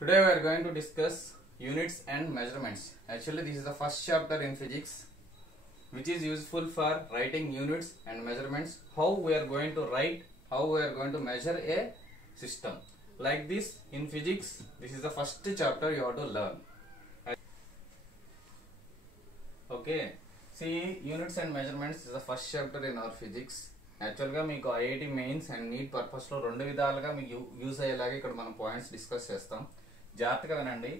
Today we are going to discuss units and measurements. Actually, this is the first chapter in physics which is useful for writing units and measurements. How we are going to write, how we are going to measure a system. Like this in physics, this is the first chapter you have to learn. Okay, see, units and measurements is the first chapter in our physics. యాక్చువల్గా మీకు IIT mains and neat పర్పస్లో రెండు విధాలుగా మీకు use అయ్యేలాగా ఇక్కడ మనం points discuss చేస్తాం. జాగ్రత్తగా వినండి.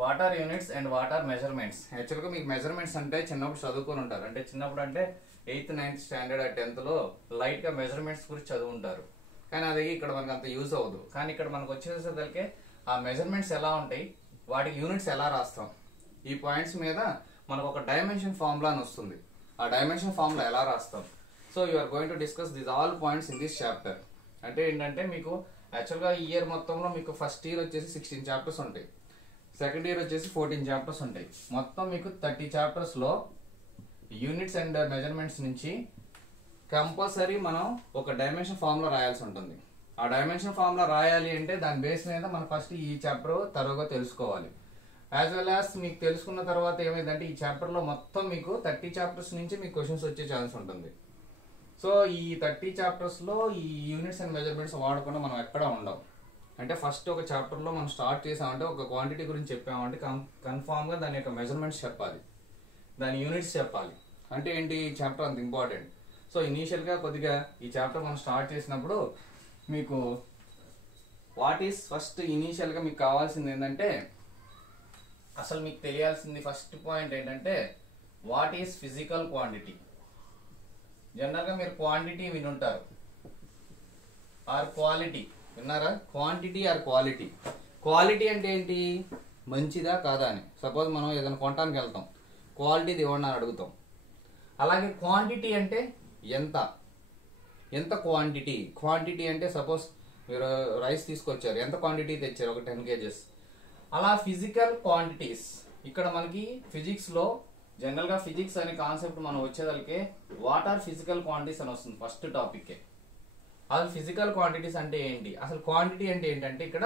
What are units and what are measurements. యాక్చువల్గా మీకు మెజర్మెంట్స్ అంటే చిన్నప్పుడు చదువుకొని ఉంటారు. అంటే చిన్నప్పుడు అంటే 8th 9th స్టాండర్డ్ 10thలో లైట్గా మెజర్మెంట్స్ గురించి చదువుంటారు. కానీ అది ఇక్కడ మనకు అంత యూజ్ అవ్వదు. కానీ ఇక్కడ మనకు వచ్చేసరికి ఆ మెజర్మెంట్స్ ఎలా ఉంటాయి, వాటికి యూనిట్స్ ఎలా రాస్తాం, ఈ పాయింట్స్ మీద మనకు ఒక డైమెన్షన్ ఫార్ములా అని వస్తుంది. ఆ డైమెన్షన్ ఫార్ములా ఎలా రాస్తాం. So you are going to discuss this all points in this chapter. అంటే ఏంటంటే మీకు యాక్చువల్గా ఈ ఇయర్ మొత్తంలో మీకు ఫస్ట్ ఇయర్ వచ్చేసి 16 చాప్టర్స్ ఉంటాయి, సెకండ్ ఇయర్ వచ్చేసి 14 చాప్టర్స్ ఉంటాయి. మొత్తం మీకు 30 చాప్టర్స్లో యూనిట్స్ అండ్ మెజర్మెంట్స్ నుంచి కంపల్సరీ మనం ఒక డైమెన్షన్ ఫార్ములా రాయాల్సి ఉంటుంది. ఆ డైమెన్షన్ ఫార్ములా రాయాలి అంటే దాని బేస్ మీద మనం ఫస్ట్ ఈ చాప్టర్ తరువుగా తెలుసుకోవాలి. యాజ్ వెల్ యాజ్ మీకు తెలుసుకున్న తర్వాత ఏమైందంటే ఈ చాప్టర్లో మొత్తం మీకు 30 చాప్టర్స్ నుంచి మీకు క్వశ్చన్స్ వచ్చే ఛాన్స్ ఉంటుంది. సో ఈ 30 చాప్టర్స్లో ఈ యూనిట్స్ అండ్ మెజర్మెంట్స్ వాడకుండా మనం ఎక్కడ ఉండం. అంటే ఫస్ట్ ఒక చాప్టర్లో మనం స్టార్ట్ చేసామంటే ఒక క్వాంటిటీ గురించి చెప్పామంటే కన్ఫామ్గా దాని యొక్క మెజర్మెంట్స్ చెప్పాలి, దాని యూనిట్స్ చెప్పాలి. అంటే ఏంటి, ఈ చాప్టర్ అంత ఇంపార్టెంట్. సో ఇనీషియల్గా కొద్దిగా ఈ చాప్టర్ మనం స్టార్ట్ చేసినప్పుడు మీకు వాట్ ఈస్ ఫస్ట్ ఇనీషియల్గా మీకు కావాల్సింది ఏంటంటే, అసలు మీకు తెలియాల్సింది ఫస్ట్ పాయింట్ ఏంటంటే వాట్ ఈస్ ఫిజికల్ క్వాంటిటీ. జనరల్గా మీరు క్వాంటిటీ వినుంటారు, ఆర్ క్వాలిటీ విన్నారా? Quantity or quality. క్వాలిటీ అంటే ఏంటి, మంచిదా కాదా అని. సపోజ్ మనం ఏదైనా కొనడానికి వెళ్తాం, క్వాలిటీది ఇవ్వండి అని అడుగుతాం. అలాగే క్వాంటిటీ అంటే ఎంత, ఎంత క్వాంటిటీ. క్వాంటిటీ అంటే సపోజ్ మీరు రైస్ తీసుకొచ్చారు, ఎంత క్వాంటిటీ తెచ్చారు, ఒక 10 kgs. అలా ఫిజికల్ క్వాంటిటీస్ ఇక్కడ మనకి ఫిజిక్స్లో జనరల్గా ఫిజిక్స్ అనే కాన్సెప్ట్ మనం వచ్చేదానికి వాట్ ఆర్ ఫిజికల్ క్వాంటిటీస్ అని వస్తుంది ఫస్ట్ టాపిక్కే. అసలు ఫిజికల్ క్వాంటిటీస్ అంటే ఏంటి, అసలు క్వాంటిటీ అంటే ఏంటంటే ఇక్కడ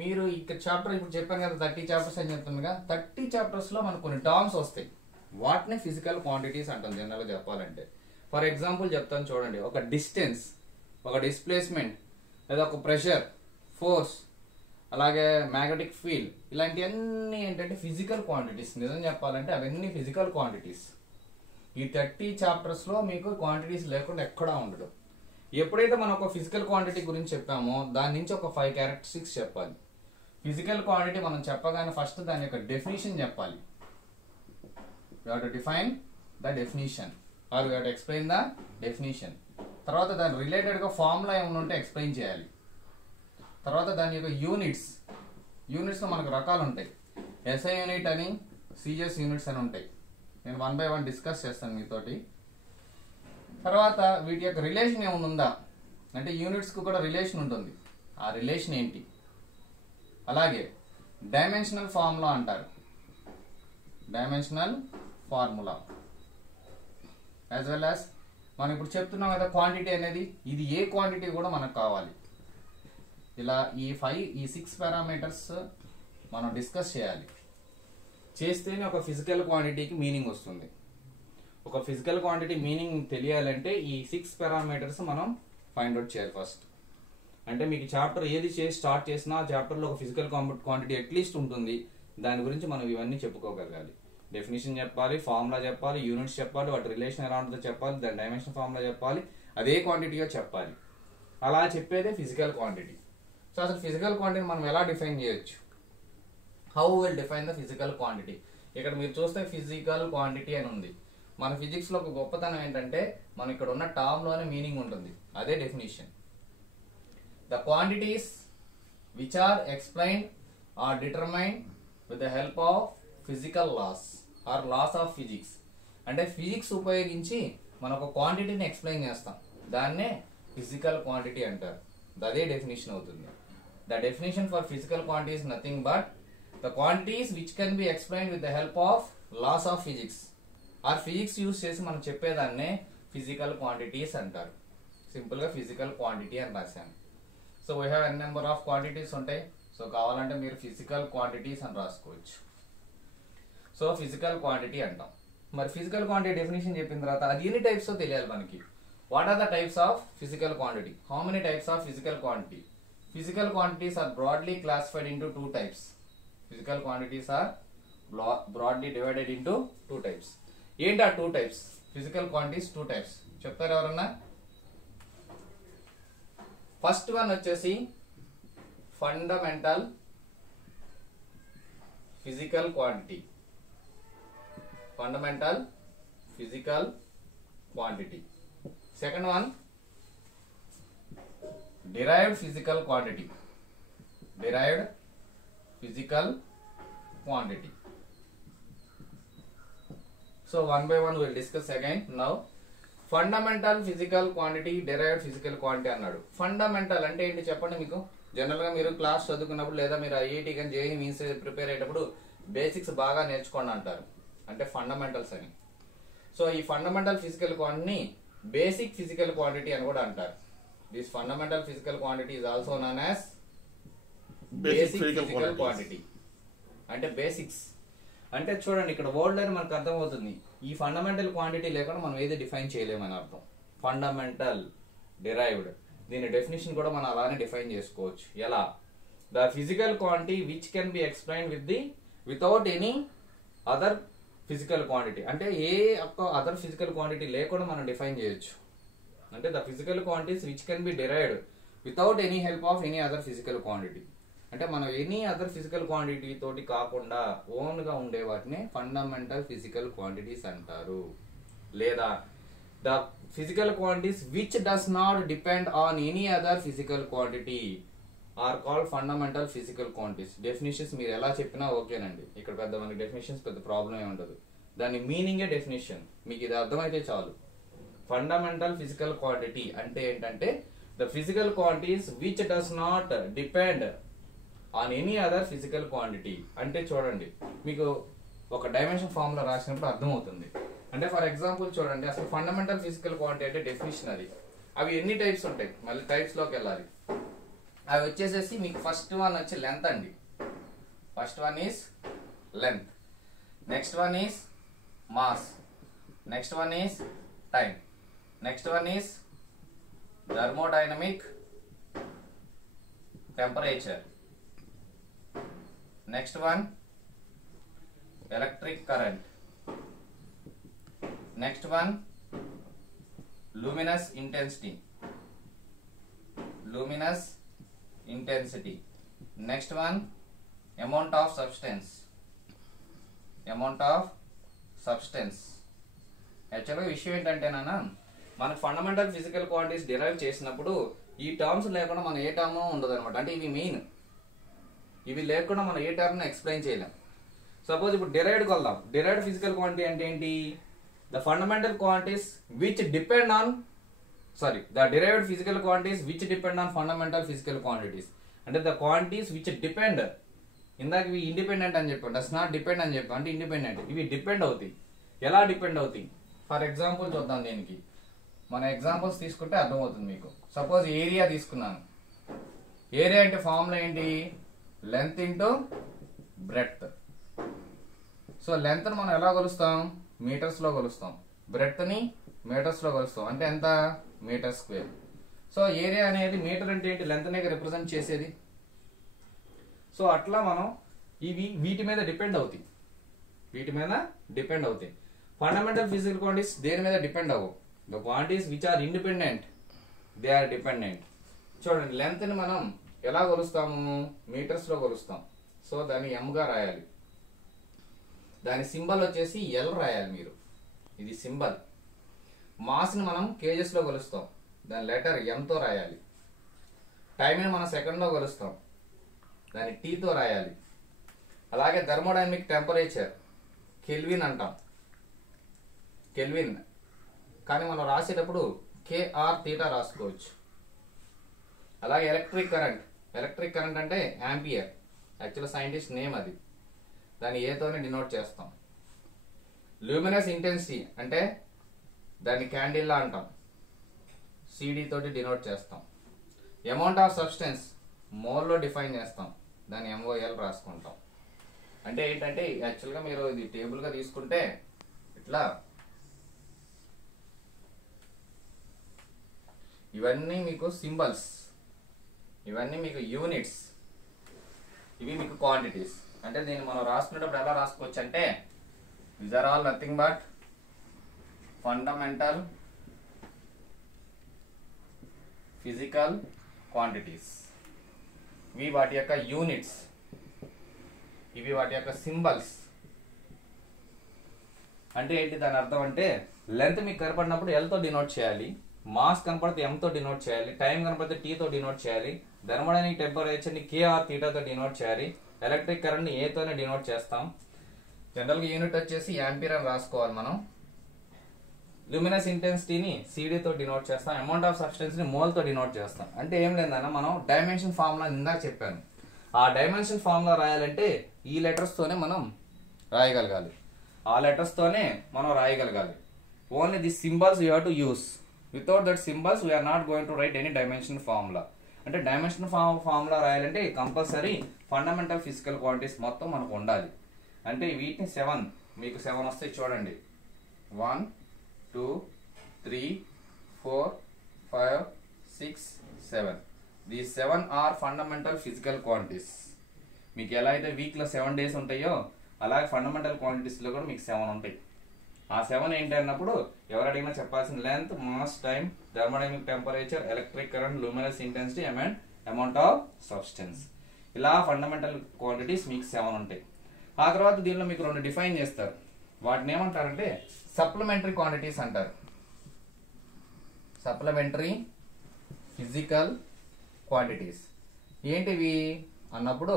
మీరు ఇక్కడ చాప్టర్ ఇప్పుడు చెప్పాను కదా 30 చాప్టర్స్ అని చెప్తుండగా 30 చాప్టర్స్లో మనకు కొన్ని టర్మ్స్ వస్తాయి. వాటిని ఫిజికల్ క్వాంటిటీస్ అంటాం జనరల్గా చెప్పాలంటే. ఫర్ ఎగ్జాంపుల్ చెప్తాను చూడండి, ఒక డిస్టెన్స్, ఒక డిస్ప్లేస్మెంట్, లేదా ఒక ప్రెషర్, ఫోర్స్, అలాగే మ్యాగ్నెటిక్ ఫీల్డ్, ఇలాంటివన్నీ ఏంటంటే ఫిజికల్ క్వాంటిటీస్. నిజం చెప్పాలంటే అవన్నీ ఫిజికల్ క్వాంటిటీస్. ఈ 30 చాప్టర్స్లో మీకు క్వాంటిటీస్ లేకుండా ఎక్కడా ఉండదు. ఎప్పుడైతే మనం ఒక ఫిజికల్ క్వాంటిటీ గురించి చెప్పామో దాని నుంచి ఒక 5 క్యారెక్టరిస్టిక్స్ చెప్పాలి. ఫిజికల్ క్వాంటిటీ మనం చెప్పగానే ఫస్ట్ దాని యొక్క డెఫినేషన్ చెప్పాలి. You have to define the definition are you have to explain the definition. తర్వాత దాని రిలేటెడ్గా ఫార్ములా ఏమైనా ఉంటే ఎక్స్ప్లెయిన్ చేయాలి. తర్వాత దాని యొక్క యూనిట్స్లో మనకు రకాలు ఉంటాయి. ఎస్ఐ యూనిట్ అని, సిజిఎస్ యూనిట్స్ అని ఉంటాయి. నేను 1 by 1 డిస్కస్ చేస్తాను మీతోటి. తర్వాత వీటి యొక్క రిలేషన్ ఏమైనా ఉందా అంటే యూనిట్స్కి కూడా రిలేషన్ ఉంటుంది, ఆ రిలేషన్ ఏంటి. అలాగే డైమెన్షనల్ ఫార్ములా అంటారు, dimensional formula. As well as మనం ఇప్పుడు చెప్తున్నాం కదా క్వాంటిటీ అనేది, ఇది ఏ క్వాంటిటీ కూడా మనకు కావాలి. ఇలా ఈ 6 పారామీటర్స్ మనం డిస్కస్ చేయాలి. చేస్తేనే ఒక ఫిజికల్ క్వాంటిటీకి మీనింగ్ వస్తుంది. ఒక ఫిజికల్ క్వాంటిటీ మీనింగ్ తెలియాలంటే ఈ 6 పారామీటర్స్ మనం ఫైండ్ అవుట్ చేయాలి ఫస్ట్. అంటే మీకు చాప్టర్ ఏది చేసి స్టార్ట్ చేసినా ఆ చాప్టర్లో ఒక ఫిజికల్ క్వాంటిటీ అట్లీస్ట్ ఉంటుంది. దాని గురించి మనం ఇవన్నీ చెప్పుకోగలగాలి. డెఫినేషన్ చెప్పాలి, ఫార్ములా చెప్పాలి, యూనిట్స్ చెప్పాలి, వాటి రిలేషన్ ఎలా ఉంటుందో చెప్పాలి, దాని డైమెన్షన్ ఫార్ములా చెప్పాలి, అదే క్వాంటిటీగా చెప్పాలి. అలా చెప్పేదే ఫిజికల్ క్వాంటిటీ. సో అసలు ఫిజికల్ క్వాంటిటీ మనం ఎలా డిఫైన్ చేయొచ్చు, how will define the physical quantity. ఇక్కడ మీరు చూస్తే ఫిజికల్ క్వాంటిటీ అని ఉంది. మన ఫిజిక్స్లో ఒక గొప్పతనం ఏంటంటే మనం ఇక్కడ ఉన్న టర్మ్లోనే మీనింగ్ ఉంటుంది, అదే definition. The quantities which are explained or determined with the help of physical laws or laws of physics. అంటే ఫిజిక్స్ ఉపయోగించి మనం ఒక క్వాంటిటీని ఎక్స్ప్లెయిన్ చేస్తాం, దాన్నే ఫిజికల్ క్వాంటిటీ అంటారు. అదే డెఫినేషన్ అవుతుంది. The definition for physical quantity is nothing but the quantities which can be explained with the help of laws of physics. Or physics use చేసి మనం చెప్పేదాన్నే physical quantities అంటారు. సింపుల్ గా physical quantity అని రాశాను. So we have n number of quantities ఉంటాయి. So కావాలంటే మీరు physical quantities అని రాసుకోవచ్చు. సో ఫిజికల్ క్వాంటిటీ అంటాం. మరి ఫిజికల్ క్వాంటిటీ డెఫినేషన్ చెప్పిన తర్వాత అది ఎన్ని టైప్స్ తెలియాలి మనకి. What are the types of physical quantity? How many types of physical quantity? Physical quantities are broadly classified into two types. Physical quantities are broadly divided into two types. ఏంటి ఆ two types? Physical quantities two types చెప్తారు ఎవరన్నా? First one వచ్చేసి fundamental physical quantity. Fundamental physical quantity. Second one derived physical quantity. Derived physical quantity. So one by one we will discuss again. Now fundamental physical quantity, derived physical quantity అన్నాడు. Fundamental అంటే ఏంటి చెప్పండి మీకు. General గా మీరు class చదువుకున్నప్పుడు లేదా మీరు ఐఐటి కానీ జేఈ మీన్స్ ప్రిపేర్ అయ్యేటప్పుడు బేసిక్స్ బాగా నేర్చుకోండి అంటారు, అంటే ఫండమెంటల్స్ అని. సో ఈ ఫండమెంటల్ ఫిజికల్ క్వాంటిటీని బేసిక్ ఫిజికల్ క్వాంటిటీ అని కూడా అంటారు. This fundamental physical quantity is also known as basic physical quantity. అంటే బేసిక్స్ అంటే చూడండి ఇక్కడ వర్డ్ అని మనకు అర్థమవుతుంది. ఈ ఫండమెంటల్ క్వాంటిటీ లేకుండా మనం ఏది డిఫైన్ చేయలేమని అర్థం. ఫండమెంటల్ డిరైవ్డ్ దీని డెఫినేషన్ కూడా మనం అలానే డిఫైన్ చేసుకోవచ్చు. ఎలా? The physical quantity which can be explain without any other physical quantity. అంటే ఏ అదర్ ఫిజికల్ క్వాంటిటీ లేకుండా మనం డిఫైన్ చేయొచ్చు. అంటే the physical quantities which can B derived without any help of any other physical quantity. అంటే మనం any other physical quantity తోటి కాకుండా own గా ఉండే వాటిని ఫండమెంటల్ ఫిజికల్ క్వాంటిటీస్ అంటారు. లేదా the physical quantities which does not depend on any other physical quantity or called fundamental physical quantities. Definitions మీరు ఎలా చెప్పినా ఓకేనండి, ఇక్కడ పెద్ద మనకి డెఫినేషన్స్ పెద్ద ప్రాబ్లం ఏమి ఉండదు. దాని మీనింగే డెఫినేషన్, మీకు ఇది అర్థమైతే చాలు. ఫండమెంటల్ ఫిజికల్ క్వాంటిటీ అంటే ఏంటంటే the physical quantities which does not depend on any other physical quantity. అంటే చూడండి మీకు ఒక డైమెన్షన్ ఫార్ములా రాసినప్పుడు అర్థమవుతుంది. అంటే ఫర్ ఎగ్జాంపుల్ చూడండి, అసలు ఫండమెంటల్ ఫిజికల్ క్వాంటిటీ అంటే డెఫినేషన్ అది. అవి ఎన్ని టైప్స్ ఉంటాయి, మళ్ళీ టైప్స్ లోకి వెళ్ళాలి. అవి వచ్చేసేసి మీకు ఫస్ట్ వన్ వచ్చి లెంత్ అండి. First one is length. Next one is mass. Next one is time. Next one is thermodynamic temperature. Next one electric current. Next one luminous intensity. Luminous intensity. Next one amount of substance. Amount of substance. యాక్చువల్గా విషయం ఏంటంటే నాన్న, మనకు fundamental physical quantities derive చేసినప్పుడు ఈ terms లేకుండా మనం ఏ term ఉండదు అనమాట. అంటే ఇవి మెయిన్, ఇవి లేకుండా మనం ఏ టర్మ్ ఎక్స్ప్లెయిన్ చేయలేం. సపోజ్ ఇప్పుడు డిరైవ్డ్కి వెళ్దాం. డిరైవ్డ్ ఫిజికల్ క్వాంటిటీ అంటే ఏంటి? The fundamental quantities which depend on the derived physical quantities which depend on fundamental physical quantities. అంటే ద క్వాంటిటీస్ విచ్ డిపెండ్, ఇందాక ఇవి ఇండిపెండెంట్ అని చెప్పాం, డస్ నాట్ డిపెండ్ అని చెప్పాం, అంటే ఇండిపెండెంట్. ఇవి డిపెండ్ అవుతాయి. ఎలా డిపెండ్ అవుతాయి? ఫర్ ఎగ్జాంపుల్ చూద్దాం. దీనికి మన ఎగ్జాంపుల్స్ తీసుకుంటే అర్థమవుతుంది మీకు. సపోజ్ ఏరియా తీసుకున్నాను. ఏరియా అంటే ఫార్ములా ఏంటి? Length into breadth. So length మనం ఎలా కొలుస్తాం? మీటర్స్ లో కొలుస్తాం. బ్రెడ్త్ ని మీటర్స్ లో కొలుస్తాం. అంటే ఎంత? Metre square. సో ఏరియా అనేది మీటర్ అంటే ఏంటి? లెంత్ నే రిప్రజెంట్ చేసేది. సో అట్లా మనం వీటి మీద డిపెండ్ అవుతాయి. వీటి మీద డిపెండ్ అవుతాయి. ఫండమెంటల్ ఫిజికల్ క్వాంటిటీస్ దేని మీద డిపెండ్ అవ్వవు. The quantities which are independent they are dependent. చూడండి, లెంత్ ని మనం ఎలా కొలుస్తాము? మీటర్స్ లో కొలుస్తాం. సో దాన్ని m గా రాయాలి. దాని సింబల్ వచ్చేసి L రాయాలి మీరు, ఇది సింబల్. మాస్ ని మనం కేజెస్ లో కొలుస్తాం. దాని లెటర్ m తో రాయాలి. టైం ని మనం సెకండ్ లో కొలుస్తాం. దాన్ని t తో రాయాలి. అలాగే థర్మోడైనమిక్ టెంపరేచర్ కెల్విన్ అంటాం. కెల్విన్ కానీ మనం రాసేటప్పుడు KR తీటా రాసుకోవచ్చు. అలాగే ఎలక్ట్రిక్ కరెంట్ అంటే యాంపియర్. యాక్చువల్ సైంటిస్ట్ నేమ్ అది, దాన్ని ఏతోనే డినోట్ చేస్తాం. లూమినస్ ఇంటెన్సిటీ అంటే దాన్ని క్యాండిల్లా అంటాం, CD తోటి డినోట్ చేస్తాం. అమౌంట్ ఆఫ్ సబ్స్టెన్స్ మోల్ లో డిఫైన్ చేస్తాం. దాని MOL రాసుకుంటాం. అంటే ఏంటంటే యాక్చువల్గా మీరు ఇది టేబుల్గా తీసుకుంటే ఇట్లా ఇవన్నీ మీకు సింబల్స్, ఇవన్నీ మీకు యూనిట్స్, ఇవి మీకు క్వాంటిటీస్. అంటే దీన్ని మనం రాసుకునేటప్పుడు ఎలా రాసుకోవచ్చు అంటే these are all nothing but fundamental physical quantities. ఇవి వాటి యొక్క యూనిట్స్, ఇవి వాటి యొక్క సింబల్స్. అంటే ఏంటి దాని అర్థం అంటే లెంత్ మీకు కనపడినప్పుడు L తో డినోట్ చేయాలి, మాస్ కనపడితే M తో డినోట్ చేయాలి, టైం కనపడితే T తో డినోట్ చేయాలి, థర్మోడైనమిక్ టెంపరేచర్ ని K ఆర్ θ తో డినోట్ చేయాలి, ఎలక్ట్రిక్ కరెంట్ ని A తోనే డినోట్ చేస్తాం. జనరల్ గా యూనిట్ వచ్చేసి యాంపియర్ అని రాసుకోవాలి మనం. ల్యూమినస్ ఇంటెన్సిటీని CD తో డినోట్ చేస్తాం, అమౌంట్ ఆఫ్ సబ్స్టెన్స్ ని మోల్ తో డినోట్ చేస్తాం. అంటే ఏం లేదన్నా మనం డైమెన్షన్ ఫార్ములా ఇందాక చెప్పాను, ఆ డైమెన్షన్ ఫార్ములా రాయాలంటే ఈ లెటర్స్ తోనే మనం రాయగలగాలి, ఆ లెటర్స్ తోనే మనం రాయగలగాలి. Only the symbols you have to use. Without that symbols we are not going to write any dimension formula. అంటే డైమెన్షన్ ఫార్ములా రాయాలంటే కంపల్సరీ ఫండమెంటల్ ఫిజికల్ క్వాంటిటీస్ మొత్తం మనకు ఉండాలి. అంటే వీటిని 7 మీకు 7 వస్తాయి చూడండి. 1 2 3 4 5 6 7. These 7 are fundamental physical quantities. మీకు ఎలా అయితే వీక్ లో 7 days ఉంటాయో అలాగే ఫండమెంటల్ క్వాంటిటీస్ లో కూడా మీకు 7 ఉంటాయి. ఆ 7 ఏంటి అన్నప్పుడు ఎవరు అడిగినా చెప్పాల్సిన length, mass, time, thermodynamic temperature, electric current, luminous intensity and amount of substance. ఇలా ఫండమెంటల్ క్వాంటిటీస్ మీకు 7 ఉంటాయి. ఆ తర్వాత దీనిలో మీకు 2 డిఫైన్ చేస్తారు. వాటిని ఏమంటారంటే సప్లిమెంటరీ క్వాంటిటీస్ అంటారు. సప్లిమెంటరీ ఫిజికల్ క్వాంటిటీస్ ఏంటివి అన్నప్పుడు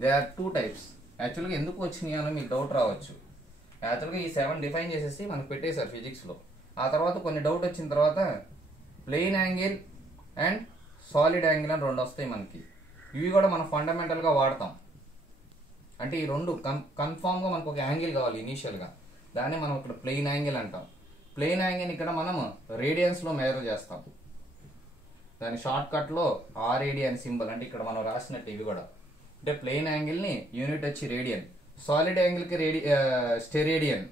దే ఆర్ 2 types. యాక్చువల్గా ఎందుకు వచ్చినాయి అని మీకు డౌట్ రావచ్చు. యాక్చువల్గా ఈ 7 డిఫైన్ చేసేసి మనకు పెట్టేశారు ఫిజిక్స్లో. ఆ తర్వాత కొన్ని డౌట్ వచ్చిన తర్వాత plain angle and solid angle అని 2 వస్తాయి మనకి. ఇవి కూడా మనం ఫండమెంటల్గా వాడతాం. అంటే ఈ 2 కన్ఫామ్గా మనకు ఒక యాంగిల్ కావాలి ఇనీషియల్గా, దాన్ని మనం ఇక్కడ ప్లెయిన్ యాంగిల్ అంటాం. ప్లెయిన్ యాంగిల్ ఇక్కడ మనం రేడియన్స్లో మెజర్ చేస్తాం. దాని షార్ట్ కట్లో RAD అని సింబల్, అంటే ఇక్కడ మనం రాసినట్టు ఇవి కూడా. అంటే ప్లెయిన్ యాంగిల్ని యూనిట్ వచ్చి రేడియన్, సాలిడ్ యాంగిల్కి స్టెరేడియన్,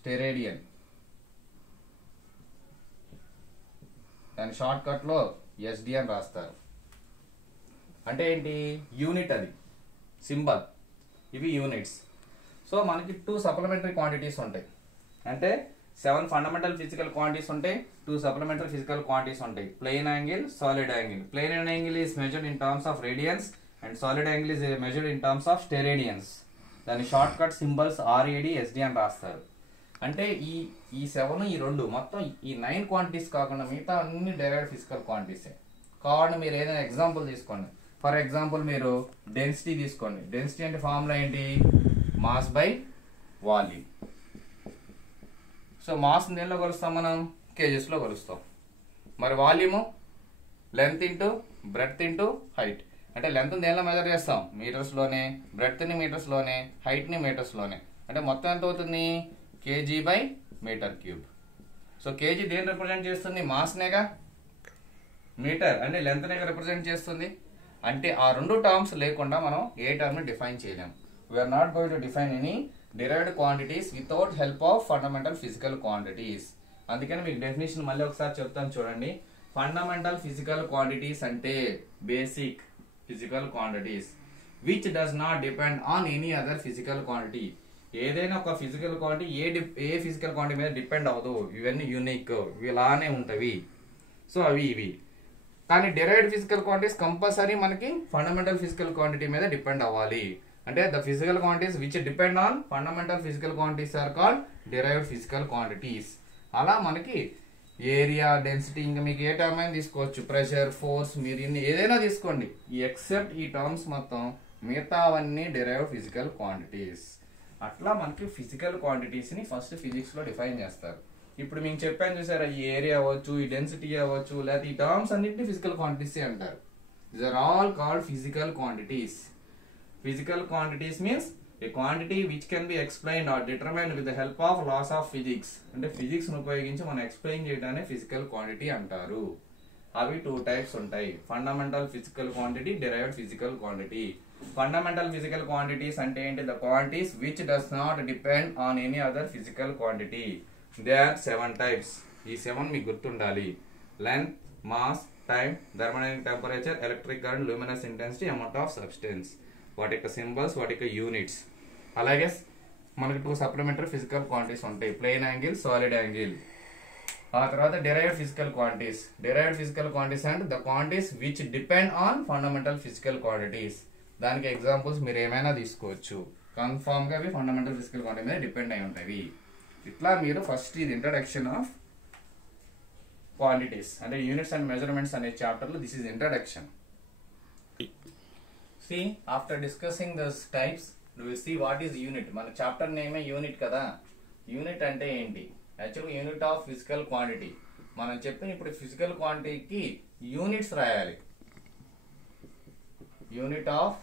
స్టెరేడియన్ దాని షార్ట్ కట్ లో SD అని రాస్తారు. అంటే ఏంటి యూనిట్, అది సింబల్, ఇవి యూనిట్స్. సో మనకి 2 సప్లిమెంటరీ క్వాంటిటీస్ ఉంటాయి. అంటే 7 ఫండమెంటల్ ఫిజికల్ క్వాంటిటీస్ ఉంటాయి, 2 సప్లిమెంటరీ ఫిజికల్ క్వాంటిటీస్ ఉంటాయి. Plane angle, solid angle. Plane angle is measured in terms of radians and solid angle is measured in terms of steradians. దాని short cut symbols RAD SD అని రాస్తారు. అంటే ఈ 7 ఈ 2 మొత్తం ఈ 9 క్వాంటిటీస్ కాకుండా మిగతా అన్ని డైరెక్ట్ ఫిజికల్ క్వాంటిటీసే. కావాలంటే మీరు ఏదైనా ఎగ్జాంపుల్ తీసుకోండి. ఫర్ ఎగ్జాంపుల్ మీరు డెన్సిటీ తీసుకోండి. డెన్సిటీ అంటే ఫార్ములా ఏంటి? Mass by volume. So mass దేనిలో కొలుస్తాం మనం? కేజెస్లో కొలుస్తాం. మరి volume length into breadth into height. అంటే లెంత్ దేనిలో మెజర్ చేస్తాం? మీటర్స్లోనే. బ్రెడ్త్ని మీటర్స్లోనే, హైట్ని మీటర్స్లోనే. అంటే మొత్తం ఎంత అవుతుంది? kg by metre cube. So kg దేని రిప్రజెంట్ చేస్తుంది? మాస్నేగా. మీటర్ అంటే లెంత్నేగా రిప్రజెంట్ చేస్తుంది. అంటే ఆ 2 టర్మ్స్ లేకుండా మనం ఏ టర్మ్ని డిఫైన్ చేయలేము. We are not going to define any derived quantities without help of fundamental physical quantities. అందుకని మీకు డెఫినేషన్ మళ్ళీ ఒకసారి చెప్తాను చూడండి. ఫండమెంటల్ ఫిజికల్ క్వాంటిటీస్ అంటే basic physical quantities which does not depend on any other physical quantity. ఏదైనా ఒక ఫిజికల్ క్వాంటిటీ ఏ physical quantity మీద డిపెండ్ అవ్వదు. ఇవన్నీ యూనిక్, ఇలానే ఉంటవి. సో అవి ఇవి. కానీ derived ఫిజికల్ క్వాంటిటీస్ కంపల్సరీ మనకి ఫండమెంటల్ ఫిజికల్ క్వాంటిటీ మీద డిపెండ్ అవ్వాలి. అంటే the physical quantities which depend on fundamental physical quantities are called derived physical quantities. అలా మనకి ఏరియా, డెన్సిటీ, ఇంకా మీకు ఏ టర్మ్ అయినా తీసుకోవచ్చు, ప్రెషర్, ఫోర్స్, మీరు ఇన్ని ఏదైనా తీసుకోండి. ఈ ఎక్సెప్ట్ ఈ టర్మ్స్ మొత్తం మిగతావన్నీ derived ఫిజికల్ క్వాంటిటీస్. అట్లా మనకి ఫిజికల్ క్వాంటిటీస్ని ఫస్ట్ ఫిజిక్స్లో డిఫైన్ చేస్తారు. ఇప్పుడు మీకు చెప్పాను చూసారా, ఈ ఏరియా అవ్వచ్చు, ఈ డెన్సిటీ అవ్వచ్చు, లేకపోతే ఈ టర్మ్స్ అన్నింటినీ ఫిజికల్ క్వాంటిటీస్ అంటారు. These are all called physical quantities. Physical quantities means a quantity which can be explain or determine with the help of laws of physics. అంటే ఫిజిక్స్ ను ఉపయోగించి మనం ఎక్స్ప్లెయిన్ చేయడాన్ని ఫిజికల్ క్వాంటిటీ అంటారు. అవి 2 types ఉంటాయి, fundamental physical quantity, derived physical quantity. Fundamental physical quantities అంటే ఏంటి? The quantities which does not depend on any other physical quantity. They are 7 types. ఈ 7 మీకు గుర్తుండాలి. Length, mass, time, thermodynamic temperature, electric current, luminous intensity, amount of substance, వాటి యొక్క symbols, వాటి యొక్క units. అలాగే మనకి 2 సప్లిమెంటరీ ఫిజికల్ క్వాంటిటీస్ ఉంటాయి, ప్లెయిన్ యాంగిల్, సాలిడ్ యాంగిల్. ఆ తర్వాత derived physical quantities. Derived physical quantities and the quantities which depend on fundamental physical quantities. దానికి ఎగ్జాంపుల్స్ మీరు ఏమైనా తీసుకోవచ్చు, కన్ఫామ్ గా అవి ఫండమెంటల్ ఫిజికల్ క్వాంటిటీ మీద డిపెండ్ అయి ఉంటాయి. ఇట్లా మీరు ఫస్ట్ ఇది ఇంట్రడక్షన్ ఆఫ్ క్వాంటిటీస్ అంటే యూనిట్స్ అండ్ మెజర్మెంట్స్ అనే చాప్టర్ లో this is introduction. See, after discussing those types, we will see what is unit. మన చాప్టర్ నేమే యూనిట్ కదా. యూనిట్ అంటే ఏంటి? యాక్చువల్గా యూనిట్ ఆఫ్ ఫిజికల్ క్వాంటిటీ. మనం చెప్పిన ఇప్పుడు ఫిజికల్ క్వాంటిటీకి యూనిట్స్ రాయాలి. Unit of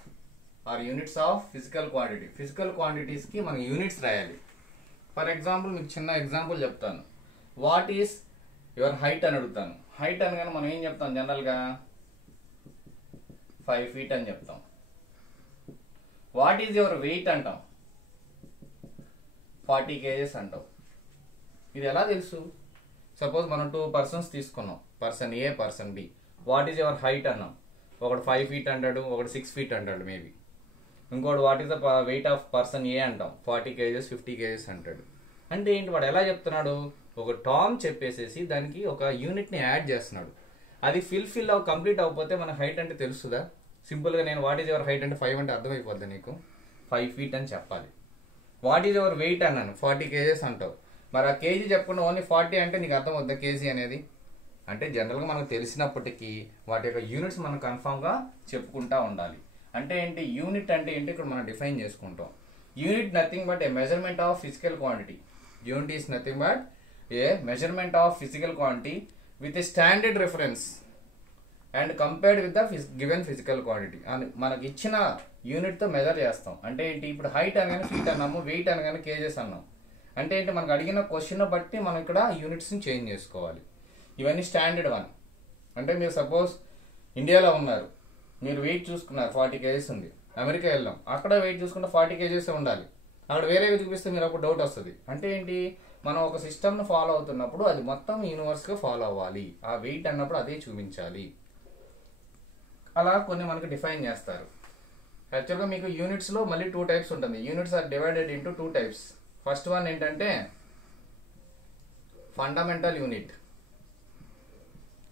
or units of physical quantity. Physical quantities కి మనం యూనిట్స్ రాయాలి. ఫర్ ఎగ్జాంపుల్ మీకు చిన్న ఎగ్జాంపుల్ చెప్తాను. వాట్ ఈస్ యువర్ హైట్ అని అడుగుతాను. హైట్ అనగానే మనం ఏం చెప్తాం? జనరల్గా 5 feet అని చెప్తాం. వాట్ ఈజ్ యువర్ వెయిట్ అంటాం, 40 kgs అంటాం. ఇది ఎలా తెలుసు? సపోజ్ మనం 2 persons తీసుకున్నాం, person A, person B. What is your height అన్నాం. ఒకడు 5 feet అంటాడు, ఒకడు 6 feet అంటాడు మేబీ. ఇంకోటి what is the weight of person ఏ అంటాం, 40 kgs, 50 kgs అంటాడు. అంటే ఏంటి? వాడు ఎలా చెప్తున్నాడు? ఒక టర్మ్ చెప్పేసేసి దానికి ఒక యూనిట్ ని యాడ్ చేస్తున్నాడు. అది ఫిల్ కంప్లీట్ అవ్వకపోతే మన హైట్ అంటే తెలుస్తుందా? సింపుల్ గా నేను వాట్ ఈజ్ యువర్ హైట్ అంటే 5 అంటే అర్థమైపోద్ది నీకు. 5 feet అని చెప్పాలి. వాట్ ఈజ్ యువర్ వెయిట్ అన్నాను, 40 kgs అంటావు. మరి ఆ కేజీ చెప్పకుండా ఓన్లీ 40 అంటే నీకు అర్థం అవుద్దా కేజీ అనేది? అంటే జనరల్గా మనకు తెలిసినప్పటికీ వాటి యొక్క యూనిట్స్ మనం కన్ఫామ్ గా చెప్పుకుంటా ఉండాలి. అంటే ఏంటి? యూనిట్ అంటే ఏంటి? ఇక్కడ మనం డిఫైన్ చేసుకుంటాం. Unit nothing but A measurement of physical quantity. Unit is nothing but A measurement of physical quantity with a standard reference and compared with the given physical quantity. మనకి ఇచ్చిన యూనిట్ తో measure చేస్తాం. అంటే ఏంటి? ఇప్పుడు height అనగానే feet అన్నాము, wait అనగానే కేజెస్ అన్నాం. అంటే ఏంటి? మనకు అడిగిన క్వశ్చన్ బట్టి మనం ఇక్కడ యూనిట్స్ ని చేంజ్ చేసుకోవాలి. ఇవన్నీ స్టాండర్డ్ వన్. అంటే మీరు సపోజ్ ఇండియాలో ఉన్నారు, మీరు వెయిట్ చూసుకున్నారు 40 kgs ఉంది. అమెరికా వెళ్ళాం, అక్కడ వెయిట్ చూసుకుంటే 40 kgs ఉండాలి. అక్కడ వేరేవి చూపిస్తే మీరు అప్పుడు డౌట్ వస్తుంది. అంటే ఏంటి? మనం ఒక సిస్టమ్ ను ఫాలో అవుతున్నప్పుడు అది మొత్తం యూనివర్స్ గా ఫాలో అవ్వాలి. ఆ వెయిట్ అన్నప్పుడు అదే చూపించాలి. అలా కొన్ని మనకు డిఫైన్ చేస్తారు. యాక్చువల్గా మీకు యూనిట్స్ లో మళ్ళీ 2 types ఉంటుంది. Units are divided into 2 types. First one ఏంటంటే fundamental unit.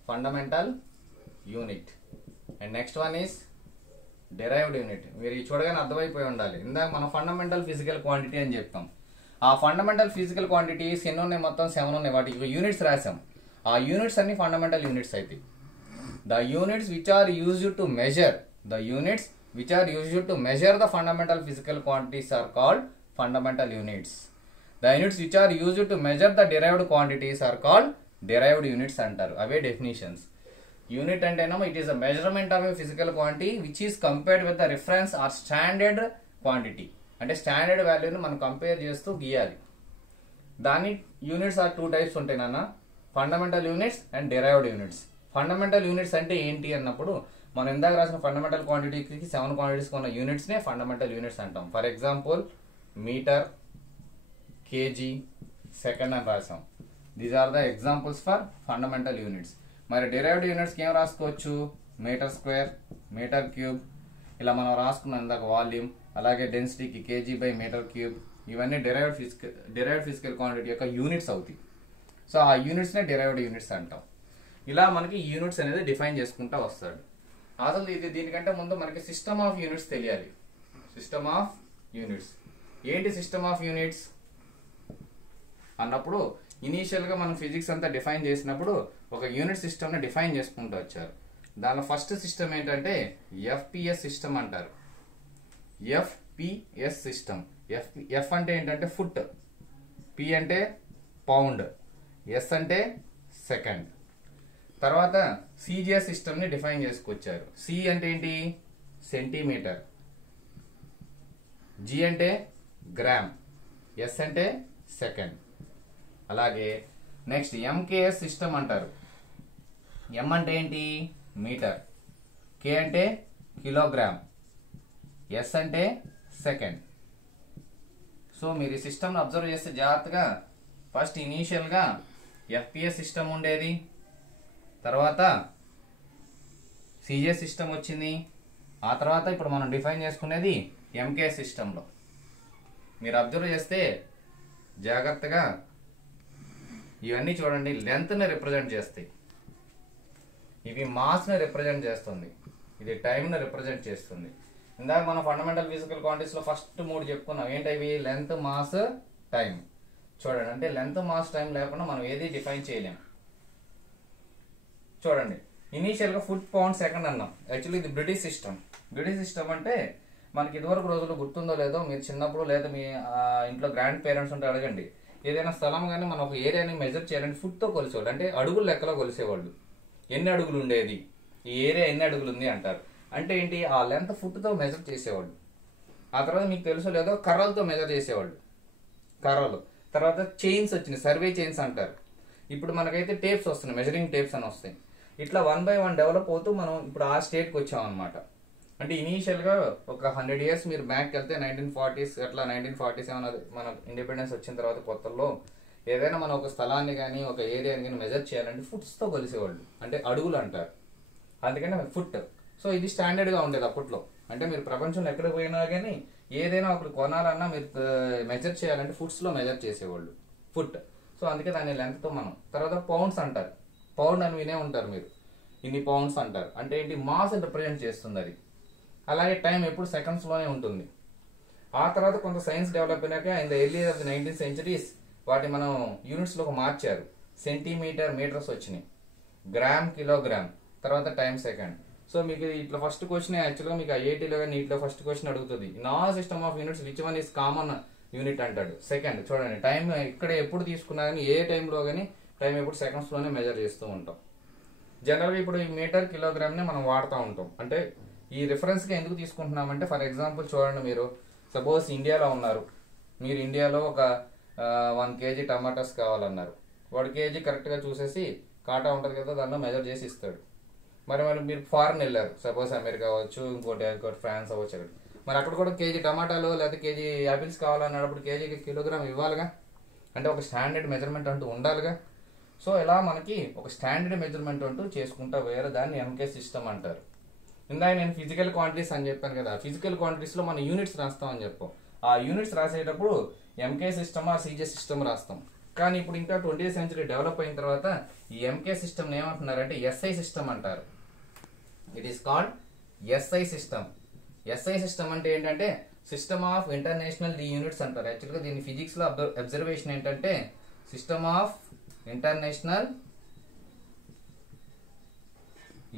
Fundamental unit. And next one is derived unit. మీరు ఈ చూడగానే అర్థమైపోయి ఉండాలి. ఇందాక మనం ఫండమెంటల్ ఫిజికల్ క్వాంటిటీ అని చెప్తాం. ఆ ఫండమెంటల్ ఫిజికల్ క్వాంటిటీస్ ఎన్ని ఉన్నాయి? మొత్తం 7 ఉన్నాయి. వాటికి యూనిట్స్ రాసాం. ఆ యూనిట్స్ అన్ని ఫండమెంటల్ యూనిట్స్ అయితే. The units which are used to measure the fundamental physical quantities are called fundamental units. The units which are used to measure the derived quantities are called derived units అంటారు. అవే డెఫినిషన్స్. Unit అంటేనేమో it is a measurement of a physical quantity which is compared with the reference or standard quantity. అంటే standard వాల్యూని మనం compare చేస్తూ గీయాలి. దాని యూనిట్స్ ఆర్ 2 types ఉంటాయి నాన్న, fundamental units and derived units. Fundamental units అంటే ఏంటి అన్నప్పుడు మనం ఇందాక రాసిన ఫండమెంటల్ క్వాంటిటీకి 7 క్వాంటిటీస్ ఉన్న యూనిట్స్ నే ఫండమెంటల్ యూనిట్స్ అంటాం. For example metre, kg, second అని రాసాం. These are the examples for fundamental units. మరి డిరైవ్డ్ యూనిట్స్ కి ఏం రాసుకోవచ్చు? మీటర్ స్క్వేర్, మీటర్ క్యూబ్, ఇలా మనం రాసుకున్నాం ఇందాక వాల్యూమ్. అలాగే డెన్సిటీకి కేజీ బై మీటర్ క్యూబ్. ఇవన్నీ డిరైవ్డ్ ఫిజికల్ క్వాంటిటీ యొక్క యూనిట్స్ అవుతాయి. సో ఆ యూనిట్స్ నే డిరైవ్డ్ యూనిట్స్ అంటాం. ఇలా మనకి యూనిట్స్ అనేది డిఫైన్ చేసుకుంటా వస్తాడు. అసలు దీనికంటే ముందు మనకి సిస్టమ్ ఆఫ్ యూనిట్స్ తెలియాలి. సిస్టమ్ ఆఫ్ యూనిట్స్ ఏంటి? సిస్టమ్ ఆఫ్ యూనిట్స్ అన్నప్పుడు ఇనీషియల్ గా మనం ఫిజిక్స్ అంతా డిఫైన్ చేసినప్పుడు ఒక యూనిట్ సిస్టమ్ ని డిఫైన్ చేసుకుంటూ వచ్చారు. దానిలో ఫస్ట్ సిస్టమ్ ఏంటంటే ఎఫ్పిఎస్ సిస్టమ్ అంటారు. FPS system. ఎఫ్ అంటే ఏంటంటే ఫుట్, పి అంటే పౌండ్, ఎస్ అంటే సెకండ్. తర్వాత సిజిఎస్ సిస్టమ్ ని డిఫైన్ చేసుకొచ్చారు. సి అంటే ఏంటి? సెంటీమీటర్. జీ అంటే గ్రామ్, ఎస్ అంటే సెకండ్. అలాగే నెక్స్ట్ ఎంకేఎస్ సిస్టమ్ అంటారు. ఎం అంటే ఏంటి మీటర్, కే అంటే కిలోగ్రామ్, ఎస్ అంటే సెకండ్. సో మీరు ఈ సిస్టమ్ని అబ్జర్వ్ చేస్తే జాగ్రత్తగా ఫస్ట్ ఇనీషియల్గా ఎఫ్పిఎస్ సిస్టమ్ ఉండేది, తర్వాత సిజే సిస్టమ్ వచ్చింది, ఆ తర్వాత ఇప్పుడు మనం డిఫైన్ చేసుకునేది ఎంకే సిస్టంలో. మీరు అబ్జర్వ్ చేస్తే జాగ్రత్తగా ఇవన్నీ చూడండి, లెంత్ని రిప్రజెంట్ చేస్తాయి, ఇవి మాస్ని రిప్రజెంట్ చేస్తుంది, ఇది టైంని రిప్రజెంట్ చేస్తుంది. ఇందాక మనం ఫండమెంటల్ ఫిజికల్ క్వాంటిటీస్లో ఫస్ట్ 3 చెప్పుకున్నాం. ఏంటవి? Length, mass, time. చూడండి, అంటే లెంత్, మాస్, టైం లేకుండా మనం ఏది డిఫైన్ చేయలేం. చూడండి, ఇనీషియల్గా ఫుట్ పౌండ్ సెకండ్ అన్నాం. యాక్చువల్లీ ఇది బ్రిటిష్ సిస్టమ్. బ్రిటిష్ సిస్టమ్ అంటే మనకి ఇదివరకు రోజులు గుర్తుందో లేదో, మీరు చిన్నప్పుడు లేదా మీ ఇంట్లో గ్రాండ్ పేరెంట్స్ ఉంటే అడగండి, ఏదైనా స్థలం కానీ మనం ఒక ఏరియాని మెజర్ చేయాలంటే ఫుట్తో కొలిసేవాళ్ళు, అంటే అడుగులు లెక్కలో కొలిసేవాళ్ళు. ఎన్ని అడుగులు ఉండేది, ఈ ఏరియా ఎన్ని అడుగులు ఉంది అంటారు. అంటే ఏంటి? ఆ లెంత్ ఫుట్తో మెజర్ చేసేవాళ్ళు. ఆ తర్వాత మీకు తెలుసో లేదో కర్రలతో మెజర్ చేసేవాళ్ళు, కర్రలు. తర్వాత చైన్స్ వచ్చినాయి, సర్వే చైన్స్ అంటారు. ఇప్పుడు మనకైతే టేప్స్ వస్తున్నాయి, మెజరింగ్ టేప్స్ అని వస్తాయి. ఇట్లా 1 by 1 డెవలప్ అవుతూ మనం ఇప్పుడు ఆ స్టేట్కి వచ్చామన్నమాట. అంటే ఇనీషియల్గా ఒక 100 years మీరు బ్యాక్కి వెళ్తే 1940s అట్లా 1947 మన ఇండిపెండెన్స్ వచ్చిన తర్వాత కొత్తలో ఏదైనా మనం ఒక స్థలాన్ని కానీ ఒక ఏరియాని కానీ మెజర్ చేయాలంటే ఫుట్స్తో కొలిసేవాళ్ళు, అంటే అడుగులు అంటారు. అందుకని ఫుట్. సో ఇది స్టాండర్డ్గా ఉండేది అప్పట్లో. అంటే మీరు ప్రపంచంలో ఎక్కడికి పోయినా కానీ ఏదైనా ఒకటి కొనాలన్నా మీరు మెజర్ చేయాలంటే ఫుట్స్లో మెజర్ చేసేవాళ్ళు, ఫుట్. సో అందుకే దాని లెంత్తో మనం. తర్వాత పౌండ్స్ అంటారు, పౌండ్ అని వినే ఉంటారు మీరు, ఇన్ని పౌండ్స్ అంటారు. అంటే ఏంటి? మాస్ రిప్రజెంట్ చేస్తుంది అది. అలాగే టైం ఎప్పుడు సెకండ్స్లోనే ఉంటుంది. ఆ తర్వాత కొంత సైన్స్ డెవలప్ అయినాక in the early of the 19th centuries వాటి మనం యూనిట్స్లోకి మార్చారు. సెంటీమీటర్, మీటర్స్ వచ్చినాయి, గ్రామ్, కిలోగ్రామ్, తర్వాత టైం, సెకండ్. సో మీకు ఇట్లా ఫస్ట్ క్వశ్చన్ యాక్చువల్గా మీకు ఐఐటీలో కానీ నీటిలో ఫస్ట్ క్వశ్చన్ అడుగుతుంది, in all system of units which one is common unit అంటాడు. సెకండ్. చూడండి, టైం ఇక్కడ ఎప్పుడు తీసుకున్నా కానీ ఏ టైంలో కానీ టైం ఎప్పుడు సెకండ్స్లోనే మెజర్ చేస్తూ ఉంటాం. జనరల్గా ఇప్పుడు ఈ మీటర్, కిలోగ్రామ్ని మనం వాడుతూ ఉంటాం. అంటే ఈ రిఫరెన్స్గా ఎందుకు తీసుకుంటున్నామంటే, ఫర్ ఎగ్జాంపుల్ చూడండి, మీరు సపోజ్ ఇండియాలో ఉన్నారు, మీరు ఇండియాలో ఒక 1 kg టమాటాస్ కావాలన్నారు. వాడు కేజీ కరెక్ట్గా చూసేసి కాటా ఉంటుంది కదా, దానిలో మెజర్ చేసి ఇస్తాడు. మరి మీరు ఫారెన్ వెళ్ళారు, సపోజ్ అమెరికా అవ్వచ్చు, ఇంకోటి ఫ్రాన్స్ అవ్వచ్చు. మరి అక్కడ కూడా కేజీ టమాటాలు లేదా కేజీ యాపిల్స్ కావాలన్నప్పుడు కేజీకి కిలోగ్రామ్ ఇవ్వాలిగా, అంటే ఒక స్టాండర్డ్ మెజర్మెంట్ అంటూ ఉండాలిగా. సో ఇలా మనకి ఒక స్టాండర్డ్ మెజర్మెంట్ అంటూ చేసుకుంటా వేరే దాన్ని ఎంకే సిస్టమ్ అంటారు. ఇందాక నేను ఫిజికల్ క్వాంటిటీస్ అని చెప్పాను కదా, ఫిజికల్ క్వాంటిటీస్లో మనం యూనిట్స్ రాస్తామని చెప్పాం. ఆ యూనిట్స్ రాసేటప్పుడు ఎంకే సిస్టమ్ ఆ సీజే సిస్టమ్ రాస్తాం. కానీ ఇప్పుడు ఇంకా 20th century డెవలప్ అయిన తర్వాత ఈ ఎంకే సిస్టమ్ ఏమంటున్నారంటే ఎస్ఐ సిస్టమ్ అంటారు. It is called SI system. SI system అంటే ఏంటంటే సిస్టమ్ ఆఫ్ ఇంటర్నేషనల్ యూనిట్స్ అంటారు. యాక్చువల్గా దీని ఫిజిక్స్లో అబ్జర్వేషన్ ఏంటంటే సిస్టమ్ ఆఫ్ ఇంటర్నేషనల్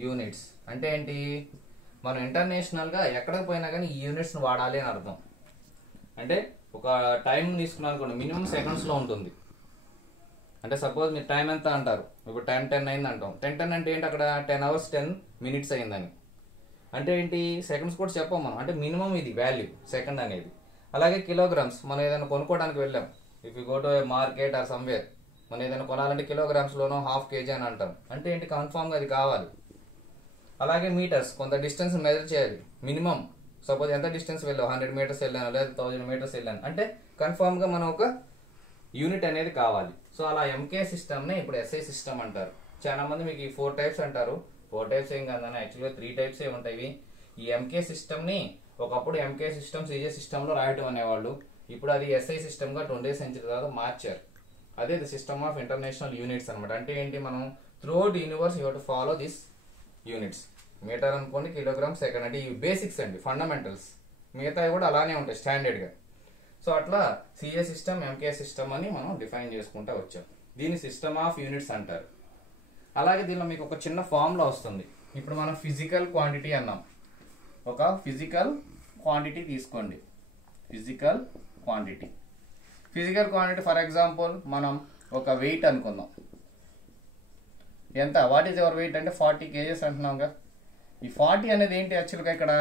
యూనిట్స్. అంటే ఏంటి? మనం ఇంటర్నేషనల్గా ఎక్కడికి పోయినా కానీ ఈ యూనిట్స్ని వాడాలి అని అర్థం. అంటే ఒక టైం తీసుకున్నాను అనుకోండి, మినిమం సెకండ్స్లో ఉంటుంది. అంటే సపోజ్ మీరు టైం ఎంత అంటారు, ఇప్పుడు టైం 10 అయింది అంటాం. 10 అంటే ఏంటి? అక్కడ 10 hours 10 minutes అయిందని. అంటే ఏంటి? సెకండ్స్ కూడా చెప్పాం మనం, అంటే మినిమం ఇది వాల్యూ సెకండ్ అనేది. అలాగే కిలోగ్రామ్స్, మనం ఏదైనా కొనుక్కోవడానికి వెళ్ళాం, if you go to a market or somewhere, మనం ఏదైనా కొనాలంటే కిలోగ్రామ్స్లోనో 1/2 kg అని అంటాం. అంటే ఏంటి? కన్ఫామ్గా అది కావాలి. అలాగే మీటర్స్, కొంత డిస్టెన్స్ మెజర్ చేయాలి మినిమం. సపోజ్ ఎంత డిస్టెన్స్ వెళ్ళావు, 100 meters వెళ్ళాను లేదా 1000 meters వెళ్ళాను అంటే కన్ఫామ్గా మనం ఒక యూనిట్ అనేది కావాలి. సో అలా ఎంకే సిస్టమ్ని ఇప్పుడు ఎస్ఐ సిస్టమ్ అంటారు. చాలా మంది మీకు ఈ 4 types అంటారు. 4 types ఏం కాదని యాక్చువల్గా 3 types ఉంటాయి. ఈ ఎంకే సిస్టమ్ని ఒకప్పుడు ఎంకే సిస్టమ్ సిజే సిస్టంలో రాయటం అనేవాళ్ళు. ఇప్పుడు అది ఎస్ఐ సిస్టమ్గా 20th century తర్వాత మార్చారు. అదే the system of international units అనమాట. అంటే ఏంటి? మనం throughout universe you have to follow this units. Metre అనుకోండి, కిలోగ్రామ్, సెకండ్, అంటే ఇవి బేసిక్స్ అండి, ఫండమెంటల్స్. మిగతావి కూడా అలానే ఉంటాయి స్టాండర్డ్గా. సో అట్లా సిఏ సిస్టమ్, ఎంకే సిస్టమ్ అని మనం డిఫైన్ చేసుకుంటూ వచ్చాం. దీన్ని సిస్టమ్ ఆఫ్ యూనిట్స్ అంటారు. అలాగే దీనిలో మీకు ఒక చిన్న ఫార్ములా వస్తుంది. ఇప్పుడు మనం ఫిజికల్ క్వాంటిటీ అన్నాం. ఒక ఫిజికల్ క్వాంటిటీ తీసుకోండి, physical quantity. Physical quantity for example మనం ఒక వెయిట్ అనుకుందాం. ఎంత? వాట్ ఈజ్ యువర్ వెయిట్ అంటే 40 kgs అంటున్నాం కదా. ఈ 40 అనేది ఏంటి? యాక్చువల్గా ఇక్కడ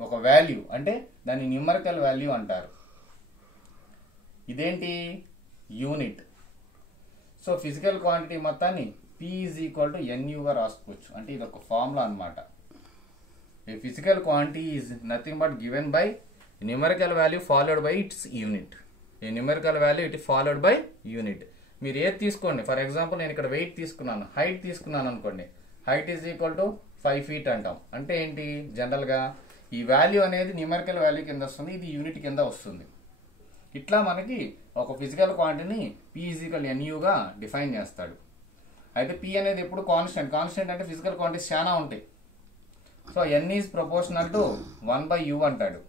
ఒక వాల్యూ, అంటే దాన్ని న్యూమరికల్ వాల్యూ అంటారు. ఇదేంటి? యూనిట్. సో ఫిజికల్ క్వాంటిటీ మొత్తాన్ని P ఈజ్ ఈక్వల్ టు NUగా రాసుకోవచ్చు. అంటే ఇది ఒక ఫార్ములా అనమాట. A physical quantity is nothing but given by numerical value followed by its unit. A numerical value it followed by unit. మీరు ఏది తీసుకోండి, ఫర్ ఎగ్జాంపుల్ నేను ఇక్కడ వెయిట్ తీసుకున్నాను, హైట్ తీసుకున్నాను అనుకోండి. Height is equal to 5 feet అంటాం. అంటే ఏంటి? జనరల్గా ఈ వాల్యూ అనేది న్యూమరికల్ వాల్యూ కింద వస్తుంది, ఇది యూనిట్ కింద వస్తుంది. ఇట్లా మనకి ఒక ఫిజికల్ క్వాంటిటీని P ఈజ్ ఈక్వల్ NUగా డిఫైన్ చేస్తాడు. అయితే P అనేది ఎప్పుడు కాన్స్టెంట్. కాన్స్టెంట్ అంటే ఫిజికల్ క్వాంటిటీస్ చాలా ఉంటాయి. So N is proportional to 1/U అంటాడు.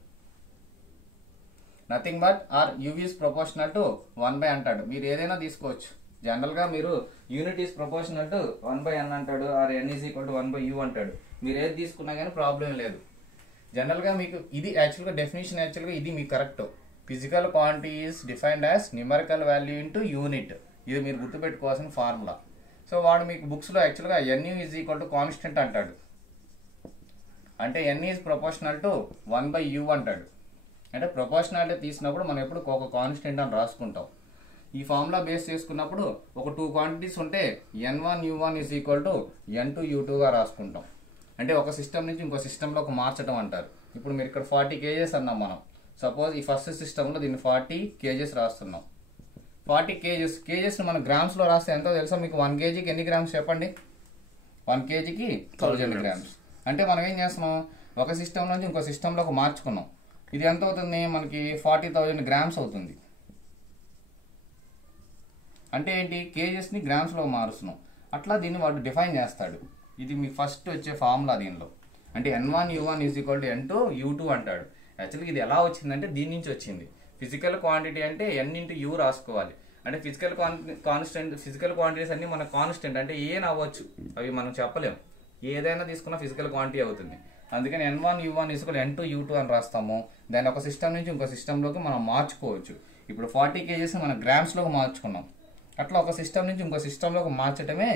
Nothing but or U is proportional to 1/, అంటాడు. మీరు ఏదైనా తీసుకోవచ్చు. జనరల్గా మీరు unit is proportional to 1/N అంటాడు, or N is equal to 1/U అంటాడు. మీరు ఏది తీసుకున్నా కానీ ప్రాబ్లం లేదు. జనరల్గా మీకు ఇది యాక్చువల్గా డెఫినేషన్, యాక్చువల్గా ఇది మీకు correct. Physical quantity is defined as numerical value into unit. ఇది మీరు గుర్తుపెట్టుకోవాల్సిన ఫార్ములా. సో వాడు మీకు బుక్స్లో యాక్చువల్గా NU is equal to constant అంటాడు. అంటే N is proportional to 1/U అంటాడు. అంటే ప్రపోర్షనాలిటీ తీసినప్పుడు మనం ఎప్పుడు ఒక కాన్స్టెంట్ అని రాసుకుంటాం. ఈ ఫార్ములా బేస్ చేసుకున్నప్పుడు ఒక 2 క్వాంటిటీస్ ఉంటే N1U1 ఈజ్ ఈక్వల్ టు N2U2గా రాసుకుంటాం. అంటే ఒక సిస్టమ్ నుంచి ఇంకో సిస్టంలోకి మార్చడం అంటారు. ఇప్పుడు మీరు ఇక్కడ 40 kgs అన్నాం మనం. సపోజ్ ఈ ఫస్ట్ సిస్టంలో దీన్ని 40 kgs రాస్తున్నాం. 40 kgs మనం గ్రామ్స్లో రాస్తే ఎంతో తెలుసా మీకు? 1 kgకి ఎన్ని గ్రామ్స్ చెప్పండి? 1 kgకి 1000 grams. అంటే మనం ఏం చేస్తున్నాం? ఒక సిస్టమ్ నుంచి ఇంకో సిస్టంలోకి మార్చుకున్నాం. ఇది ఎంత అవుతుంది? మనకి 40,000 grams అవుతుంది. అంటే ఏంటి? కేజెస్ని గ్రామ్స్లో మారుస్తున్నాం. అట్లా దీన్ని వాడు డిఫైన్ చేస్తాడు. ఇది మీ ఫస్ట్ వచ్చే ఫార్ములా దీనిలో. అంటే N1U1 is equal to N2U2 అంటాడు. యాక్చువల్గా ఇది ఎలా వచ్చిందంటే దీని నుంచి వచ్చింది. ఫిజికల్ క్వాంటిటీ అంటే N ఇంటూ U రాసుకోవాలి. అంటే ఫిజికల్ క్వాంటిటీస్ అన్ని మన కాన్స్టెంట్, అంటే ఏం అవ్వచ్చు, అవి మనం చెప్పలేము. ఏదైనా తీసుకున్న ఫిజికల్ క్వాంటిటీ అవుతుంది. అందుకని N1U1 ఈజ్ ఈక్వల్ N2U2 అని రాస్తాము. దాన్ని ఒక సిస్టమ్ నుంచి ఇంకో సిస్టంలోకి మనం మార్చుకోవచ్చు. ఇప్పుడు 40 kgs మనం గ్రామ్స్లోకి మార్చుకున్నాం. అట్లా ఒక సిస్టమ్ నుంచి ఇంకో సిస్టంలోకి మార్చడమే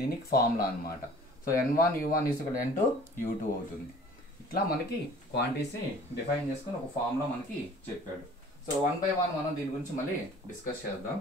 దీనికి ఫార్ములా అనమాట. So N1U1 is equal N2U2 అవుతుంది. ఇట్లా మనకి క్వాంటిటీస్ని డిఫైన్ చేసుకుని ఒక ఫార్ములా మనకి చెప్పాడు. సో 1 by 1 మనం దీని గురించి మళ్ళీ డిస్కస్ చేద్దాం.